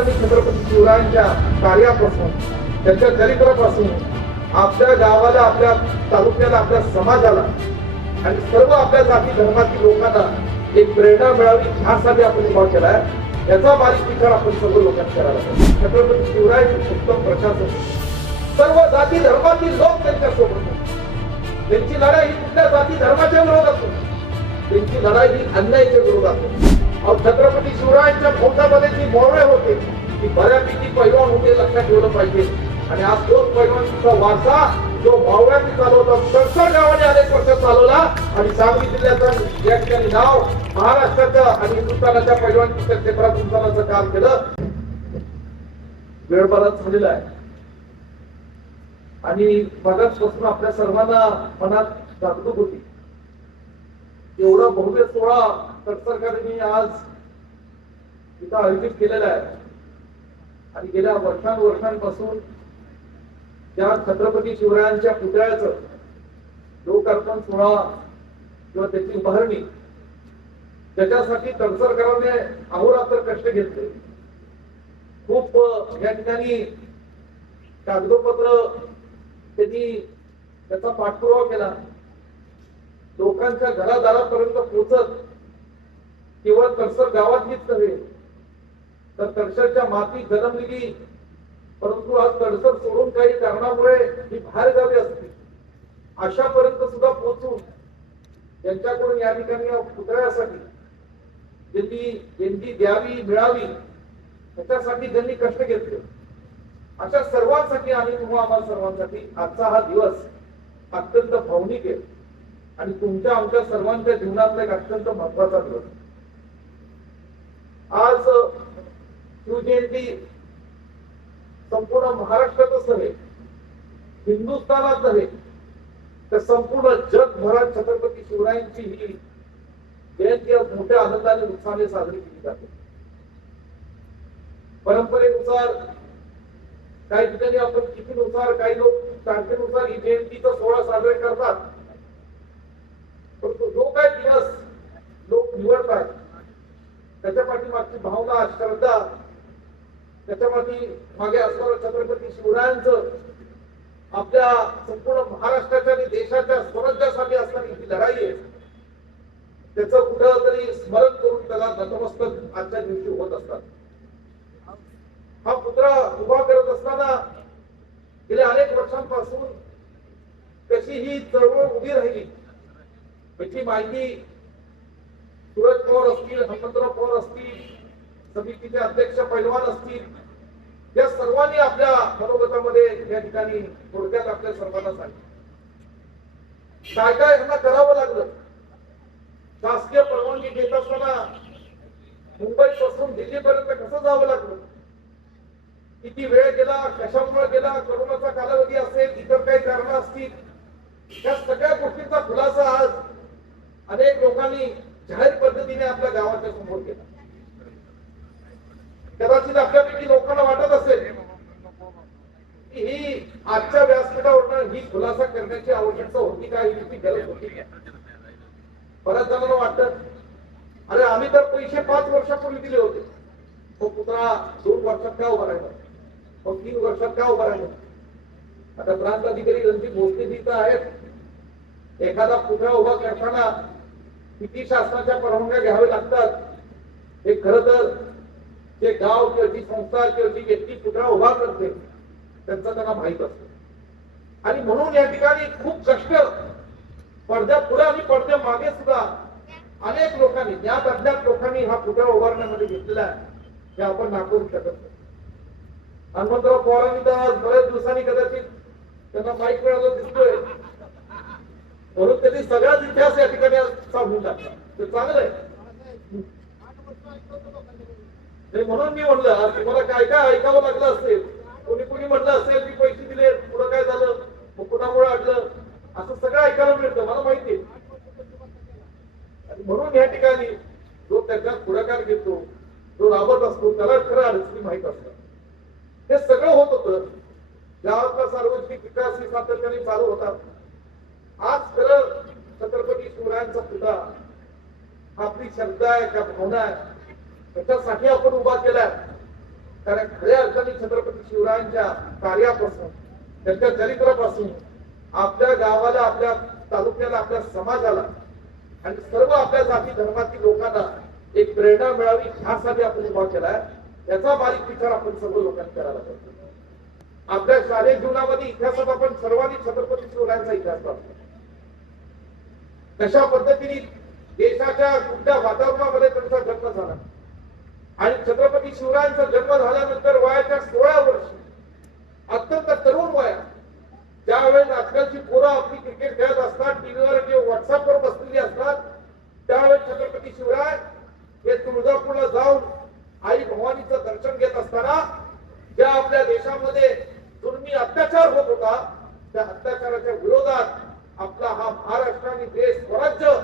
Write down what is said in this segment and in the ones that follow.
त्यांनी छत्रपती शिवरायांच्या कार्यापासून, त्यांच्या चरित्रापासून आपल्या गावाला, आपल्या तालुक्याला, आपल्या समाजाला आणि सर्व आपल्या जाती धर्मातील लोकांना एक प्रेरणा मिळावी ह्यासाठी आपण उभा केलाय. याचा बारीक विचार आपण सर्व लोकांनी करायला पाहिजे. छत्रपती शिवरायांचे उत्तम प्रशासन, सर्व जाती धर्मातील लोक त्यांच्यासोबत आहेत. त्यांची लढाई ही कुठल्या जाती धर्माच्या विरोधात नाही, त्यांची लढाई ही अन्यायाच्या विरोधात आहे. छत्रपती शिवरायांच्या फौजामध्ये जी मोरळे होते ती बऱ्यापैकी पैलवान होते, लक्षात ठेवलं पाहिजे. आणि आज तोच पैलवानचा वारसा जो मावळ्यांनी चालवला, तडसर गावाने अनेक वर्ष चालवला आणि सांगली जिल्ह्याचं या ठिकाणी नाव महाराष्ट्राच्या आणि हिंदुस्थानाच्या पैलवानच्या क्षेत्रात उंचावण्याचं काम केलं. वेळ बराच झालेला आहे आणि मगाचपासून आपल्या सर्वांना मनात जागरूक होती. एवढा भव्य सोहळा तटसरकारांनी आज इथं आयोजित केलेला आहे आणि गेल्या वर्षांपासून त्या छत्रपती शिवरायांच्या पुतळ्याचं लोकार्पण सोहळा किंवा त्याची उभारणी, त्याच्यासाठी तटसरकारांनी अहोरात्र कष्ट घेतले. खूप या ठिकाणी कागदोपत्र त्यांनी त्याचा पाठपुरावा केला. लोकांच्या घरादारापर्यंत पोहोचत केवळ तडसर गावातलीच नव्हे तर तडसरच्या मातीत जन्मलेली, परंतु आज तडसर सोडून काही कारणामुळे ही बाहेर गावी असते अशापर्यंत सुद्धा पोहोचून त्यांच्याकडून या ठिकाणी पुतळ्यासाठी ज्यांनी देणगी द्यावी, मिळावी त्याच्यासाठी ज्यांनी कष्ट घेतले, अशा सर्वांसाठी आणि तुम्हा आम्हाला सर्वांसाठी आजचा हा दिवस अत्यंत भावनिक आहे आणि तुमच्या आमच्या सर्वांच्या जीवनातला एक अत्यंत महत्वाचा दिवस. आज शिवजयंती संपूर्ण महाराष्ट्रातच नव्हे, हिंदुस्थानात नव्हे तर संपूर्ण जगभरात छत्रपती शिवरायांची ही जयंती आज मोठ्या आनंदाने उत्साहाने साजरी केली जाते. परंपरेनुसार काही ठिकाणी आपण तिथीनुसार, काही लोक तारखेनुसार ही जयंतीचा सोहळा साजरे करतात. परंतु जो काही दिवस लोक निवडतात त्याच्या पाठीमागची भावना, श्रद्धा, त्याच्या मागे असणारं छत्रपती शिवरायांचं आपल्या संपूर्ण महाराष्ट्राच्या आणि देशाच्या स्वराज्यासाठी असणारी ही लढाई आहे, त्याचं कुठं तरी स्मरण करून त्याला नतमस्तक आजच्या दिवशी होत असतात. हा पुतळा उभा करत असताना गेल्या अनेक वर्षांपासून कशी ही चळवळ उभी राहिली याची माहिती सूरज पवार असतील, हनुमंतराव पवार असतील, समितीचे अध्यक्ष पैलवान असतील, या सर्वांनी आपल्या मनोगतामध्ये या ठिकाणी थोडक्यात आपल्या सर्वांना सांगितलं. काय काय यांना करावं लागलं. शासकीय परवानगी घेत असताना मुंबईपासून दिल्लीपर्यंत कसं जावं लागलं, किती वेळ गेला, कशामुळे गेला, कोरोनाचा कालावधी असेल, इतर काही कारण असतील, या सगळ्या गोष्टींचा खुलासा आज अनेक लोकांनी जाहीर पद्धतीने आपल्या गावाच्या समोर केला. कदाचित आपल्यापैकी लोकांना वाटत असेल की ही आजच्या व्यासपीठावरून ही खुलासा करण्याची आवश्यकता होती का, ही गरज होती का. बऱ्याच जणांना वाटत अरे आम्ही तर पैसे 5 वर्षापूर्वी दिले होते, तो पुतळा 2 वर्षात का उभा राहिला, मग 3 वर्षात का उभा राहिला. आता प्रांत अधिकारी रणजित भोसले तिथं आहेत. एखादा पुतळा उभा करताना किती शासनाच्या परवानग्या घ्याव्या लागतात हे खरं तर जे गाव किंवा जी संस्था किंवा जी व्यक्ती पुतळा उभा करते त्यांचं त्यांना माहित असतं. आणि म्हणून या ठिकाणी खूप कष्ट पडद्या पुढे आणि पडद्या मागे सुद्धा अनेक लोकांनी, ज्ञात अज्ञात लोकांनी हा पुतळा उभारण्यामध्ये घेतलेला आहे, हे आपण नाकारू शकत नाही. हनुमंतराव पवारांनी तर आज बऱ्याच दिवसांनी कदाचित त्यांना माहीत मिळालं दिसतोय, म्हणून त्यांनी सगळ्याच इतिहास या ठिकाणी सांगून टाकला. ते चांगलं आहे. म्हणून मी म्हणलं तुम्हाला काय काय ऐकावं लागलं असेल, कोणी कोणी म्हणलं असेल की पैसे दिले पुढं काय झालं, मग कुणामुळे अडलं, असं सगळं ऐकायला मिळतं, मला माहिती आहे. आणि म्हणून या ठिकाणी जो त्याच्यात पुढाकार घेतो, जो राबत असतो, त्याला खरं अडचणी माहित असतात. हे सगळं होत होतं. गावातला सार्वजनिक विकास ही सातत्याने चालू होता. आज खरं छत्रपती शिवरायांचा पुतळा आपली श्रद्धा आहे का भावना आहे, त्याच्यासाठी आपण उभा केलाय. कारण खऱ्या अर्थाने छत्रपती शिवरायांच्या कार्यापासून, त्यांच्या चरित्रापासून आपल्या गावाला, आपल्या तालुक्याला, आपल्या समाजाला आणि सर्व आपल्या जाती धर्मातील लोकांना एक प्रेरणा मिळावी ह्यासाठी आपण उभा केलाय. याचा बारीक विचार आपण सर्व लोकांनी करायला पाहिजे. आपल्या शालेय जीवनामध्ये इतिहासात आपण सर्वांनी छत्रपती शिवरायांचा इतिहास वाचला. कशा पद्धतीने देशाच्या कुठल्या वातावरणामध्ये त्यांचा जन्म झाला आणि छत्रपती शिवरायांचा जन्म झाल्यानंतर वयाच्या 16 वर्षी अत्यंत तरुण वयात ज्यावेळेस आजकालची पोरं आपली क्रिकेट खेळत असतात, टीव्हीवर किंवा व्हॉट्सअपवर बसलेली असतात, त्यावेळेस छत्रपती शिवराय हे तुळजापूरला जाऊन आई भवानीचं दर्शन घेत असताना ज्या आपल्या देशामध्ये जुलमी अत्याचार होत होता त्या अत्याचाराच्या विरोधात आपला हा महाराष्ट्र आणि देश स्वराज्य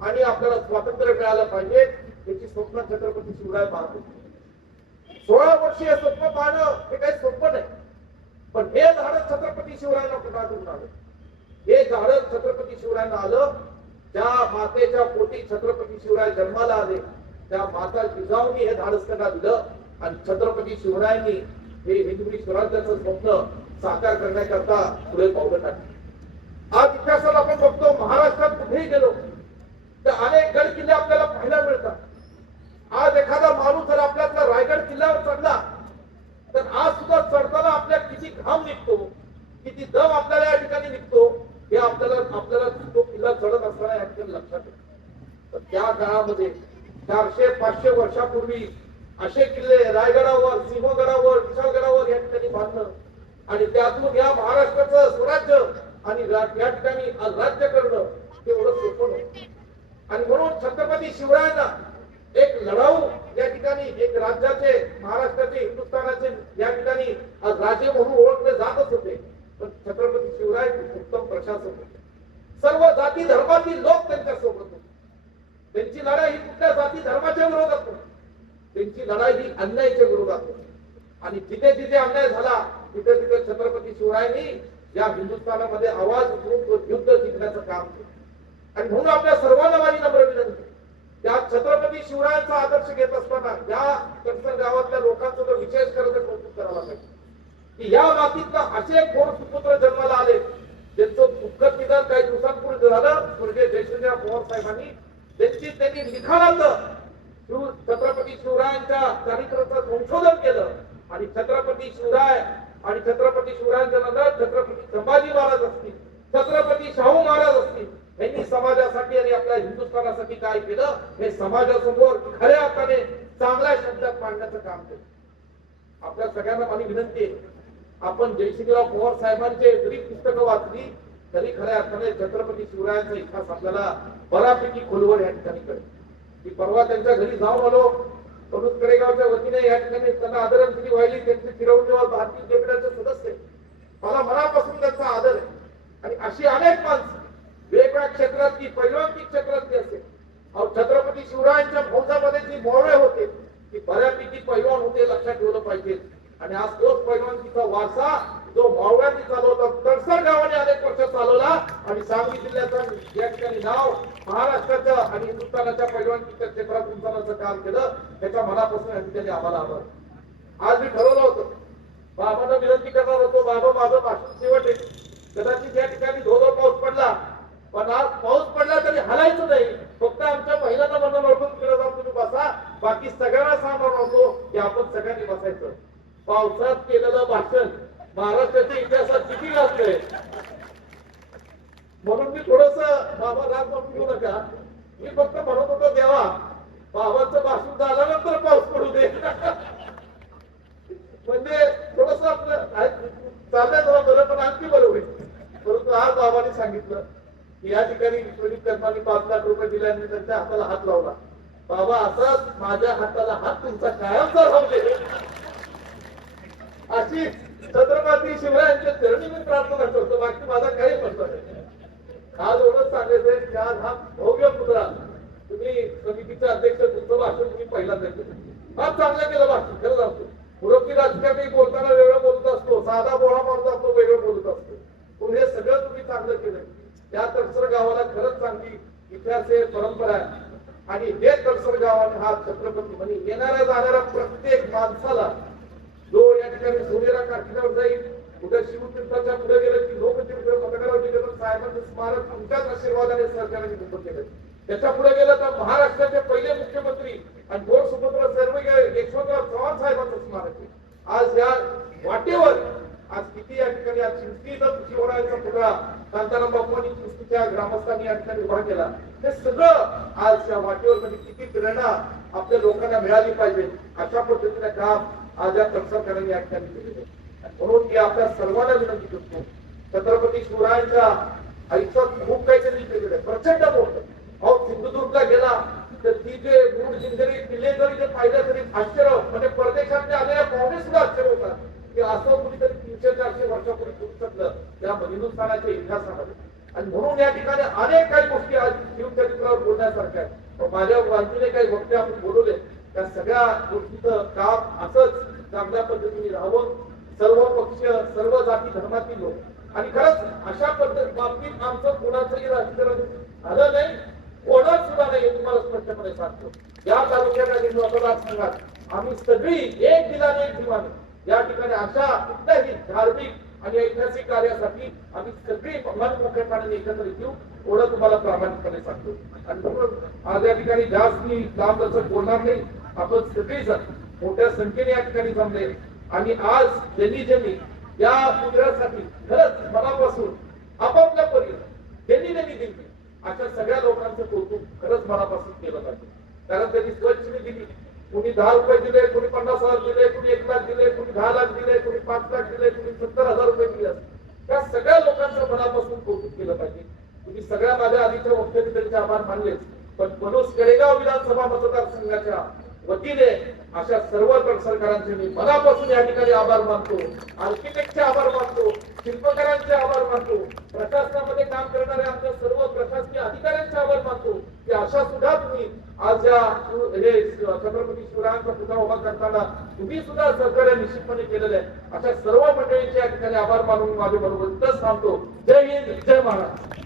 आणि आपल्याला स्वातंत्र्य मिळालं पाहिजे याची स्वप्न छत्रपती शिवराय पाहत होते. 16 वर्षीय स्वप्न पाहणं हे काही सोपं नाही, पण हे झाड छत्रपती शिवरायांना कुणातून आलं. हे झाड छत्रपती शिवरायांना आलं ज्या मातेच्या पोटी छत्रपती शिवराय जन्माला आले त्या माता जिजाऊंनी हे धाडस त्यांना दिलं आणि छत्रपती शिवरायांनी हे हिंदवी स्वराज्याचं स्वप्न साकार करण्याकरता पुढे पावलं टाकली. आज इतिहासात आपण बघतो महाराष्ट्रात कुठेही गेलो तर अनेक गड किल्ले आपल्याला पाहायला मिळतात. आज एखादा माणूस जर आपल्यातला रायगड किल्ल्यावर चढला तर आज सुद्धा चढताना आपल्या किती घाम निघतो, किती दम आपल्याला या ठिकाणी निघतो हे आपल्याला तो किल्ला चढत असताना या ठिकाणी लक्षात येतं. तर त्या काळामध्ये 400-500 वर्षापूर्वी असे किल्ले रायगडावर, सिंहगडावर, विशाळगडावर या ठिकाणी बांधणं आणि त्यातून या महाराष्ट्राचं स्वराज्य आणि या ठिकाणी आज राज्य करणं ते एवढं सोपं नव्हतं. आणि म्हणून छत्रपती शिवरायांना एक लढाऊ या ठिकाणी एक राज्याचे, महाराष्ट्राचे, हिंदुस्थानाचे या ठिकाणी आज राजे म्हणून ओळखले जातच होते. पण छत्रपती शिवराय उत्तम प्रशासक होते. सर्व जाती धर्मातील लोक त्यांच्या सोबत होते. त्यांची लढाई ही कुठल्या जाती धर्माच्या विरोधात होती, त्यांची लढाई ही अन्यायाच्या विरोधात होती. आणि जिथे जिथे अन्याय झाला तिथे तिथे छत्रपती शिवरायांनी या हिंदुस्थानामध्ये आवाज उठवून युद्ध जिंकण्याचं काम केलं. आणि म्हणून आपल्या सर्वांना माझी नम्र विनंती, त्या छत्रपती शिवरायांचा आदर्श घेत असताना या कर्जत गावातल्या लोकांचं तर विशेष खरं कौतुक करायला पाहिजे की या मातीतला असे थोर सुपुत्र जन्माला आले ज्यांचं दुःखद निधन काही दिवसांपूर्वी झालं. स्वर्गीय जयश्रीराव पवार साहेबांनी त्यांनी लिखाणात छत्रपती शिवरायांच्या चरित्राचं संशोधन केलं आणि छत्रपती शिवराय आणि छत्रपती शिवरायांच्या नंतर छत्रपती संभाजी महाराज असतील, छत्रपती शाहू महाराज असतील, यांनी समाजासाठी आणि आपल्या हिंदुस्थानासाठी काय केलं हे समाजासमोर खऱ्या अर्थाने चांगल्या शब्दात मांडण्याचं काम केलं. आपल्या सगळ्यांना माझी विनंती आहे, आपण जयश्रीराव पवार साहेबांचे जरी पुस्तकं वाचली तरी खऱ्या अर्थाने छत्रपती शिवरायांचा इतिहास आपल्याला बऱ्यापैकी खोलवर या ठिकाणी कळेल. मी परवा त्यांच्या घरी जाऊन आलो. तरुण कडेगावच्या वतीने या ठिकाणी त्यांना आदरांजली वाहिली. त्यांचे चिरंजीव भारतीय विद्यापीठाचे सदस्य, मला मनापासून त्यांचा आदर आहे. आणि अशी अनेक माणसं वेगवेगळ्या क्षेत्रातली, पैलवानकी क्षेत्रातली असेल, छत्रपती शिवरायांच्या फौजामध्ये जी मौर्य होते ती बऱ्यापैकी पैलवान होते, लक्षात ठेवलं पाहिजे. आणि आज तोच पैलवानकीचा वारसा जो मावळ्यांनी चालवला, तडसर गावाने अनेक वर्ष चालवला आणि सांगली जिल्ह्याचं या ठिकाणी नाव महाराष्ट्राच्या आणि हिंदुस्थानाच्या पैलवानकीच्या क्षेत्रात उंचावण्याचं काम केलं. त्याच्या मनापासून या ठिकाणी आम्हाला आभार. आज मी ठरवलं होतं, बाबांना विनंती करणार होतो, बाबा माझं भाषण शेवट आहे, कदाचित या ठिकाणी धोधो पाऊस पडला, पण आज पाऊस पडला तरी हलायचं नाही. फक्त आमच्या महिलांना म्हणून ओळखून तिकडे जाऊन तुम्ही बसा, बाकी सगळ्यांना सांगणार होतो की आपण सगळ्यांनी बसायचं. पावसात केलेलं भाषण महाराष्ट्राच्या इतिहासात किती गाजलंय. म्हणून मी थोडस बाबा राग म्हणून घेऊ नका, मी फक्त म्हणत होतो देवा बाबांचं भाषण झाल्यानंतर पाऊस पडू दे. म्हणजे थोडस आपलं चाललंय जरा बरं, पण आणखी बरं होईल. परंतु आज बाबांनी सांगितलं की या ठिकाणी विश्वजित कर्मांनी 5 लाख रुपये दिले आणि त्यांच्या हाताला हात लावला. बाबा असाच माझ्या हाताला हात तुमचा कायमचा राहू दे अशी छत्रपती शिवरायांच्या चरणी मी प्रार्थना करतो. बाकी माझा काही प्रश्न नाही. आज एवढंच सांगायचंय की आज हा भव्य मुद्रा तुम्ही समितीचे अध्यक्ष, तुमचं भाषण तुम्ही पहिल्यांदा केलं, फार चांगलं केलं भाषण. खरं सांगतो, मुरब्बी राजकारणी बोलताना वेगळं बोलत असतो, साधा बोळा मारत असतो, वेगळं बोलत असतो, पण हे सगळं तुम्ही चांगलं केलं. त्या तडसर गावाला खरंच चांगली इतिहास आहे, परंपरा आहे. आणि हे तडसर गावाने हा छत्रपती म्हणजे येणाऱ्या जाणाऱ्या प्रत्येक माणसाला ठिकाणी सोनेरा कारखान्यावर जाईल, उद्या शिवतीर्थाच्या पुढे गेलं की लोकतीर्थ पथकाराव निकेतन साहेबांचं स्मारक तुमच्याच आशीर्वादाने सरकारने उभं केलं. त्याच्या पुढे गेलं तर महाराष्ट्राचे पहिले मुख्यमंत्री आणि थोर सुपुत्र सर्व यशवंतराव चव्हाण साहेबांचं स्मारक आहे. आज या वाटेवर आज किती या ठिकाणी आज चिंचणीचा शिवरायांचा पुतळा शांताराम बापूंनी चिंचणीच्या ग्रामस्थांनी या ठिकाणी उभा केला. हे सगळं आज या वाटेवर म्हणजे किती प्रेरणा आपल्या लोकांना मिळाली पाहिजे अशा पद्धतीने काम आज या सरकारने या ठिकाणी केलेलं आहे. म्हणून मी आपल्या सर्वांना विनंती करतो, छत्रपती शिवरायांच्या आयुष्यात खूप काहीतरी केलेलं आहे, प्रचंड मोठं. अहो सिंधुदुर्गला गेला तर ती जे मूळ जिंकरी किल्ले जरी जे पाहिलं तरी आश्चर्य, म्हणजे परदेशातले आलेल्या पाहुणे सुद्धा आश्चर्य होतात की असं कुणीतरी 300-400 वर्षापूर्वी करू शकलं त्या हिंदुस्थानाच्या इतिहासामध्ये. आणि म्हणून या ठिकाणी अनेक काही गोष्टी आज शिवचरित्रावर बोलण्यासारख्या आहेत. माझ्या बाजूने काही वक्ते आपण बोलवले, त्या सगळ्या गोष्टीचं काम असंच चांगल्या पद्धतीने राहावं, सर्व पक्ष सर्व जाती धर्मातील लोक. आणि खरंच अशा बाबतीत आमचं कोणाचंही राजकारण झालं नाही, होणार सुद्धा नाही हे तुम्हाला स्पष्टपणे सांगतो. या तालुक्यातील मतदारसंघात आम्ही सगळी एक दिलाने एक दिवाने या ठिकाणी अशा कुठल्याही धार्मिक आणि ऐतिहासिक कार्यासाठी आम्ही सगळी मनमोकळेपणाने एकत्रित येऊ, एवढं तुम्हाला प्रामाणिकपणे सांगतो. आणि म्हणून आज या ठिकाणी जास्त मी लांब लचक बोलणार नाही. आपण सगळेजण मोठ्या संख्येने या ठिकाणी जमले आणि आज ज्यांनी या पुतळ्यासाठी खरंच मनापासून आपापल्या परीने ज्यांनी दिली अशा सगळ्या लोकांचं कौतुक खरंच मनापासून केलं पाहिजे. कारण त्यांनी स्वच्छने दिली. कुणी 10 रुपये दिले, कुणी 50,000 दिले, कुणी 1 लाख दिले, कुणी 10 लाख दिले, कुणी 5 लाख दिले, कुणी 70,000 रुपये दिले. त्या सगळ्या लोकांचं मनापासून कौतुक केलं पाहिजे. तुम्ही सगळ्या माझ्या आधीच्या वक्त्यांनी त्यांचे आभार मानलेच, पण मनोज कडेगाव विधानसभा मतदारसंघाच्या वतीने अशा सर्व सरकारांचे मी मनापासून या ठिकाणी आभार मानतो. आर्किटेक्टचे आभार मानतो, शिल्पकारांचे आभार मानतो, प्रशासनामध्ये काम करणाऱ्या आमच्या सर्व प्रशासकीय अधिकाऱ्यांचे आभार मानतो की अशा सुद्धा तुम्ही आज या छत्रपती शिवरायांचा पुतळा उभा करताना तुम्ही सुद्धा सहकार्य निश्चितपणे केलेलं आहे. अशा सर्व मंडळींचे या ठिकाणी आभार मानून माझ्या बरोबर थांबतो. जय हिंद, जय महाराष्ट्र.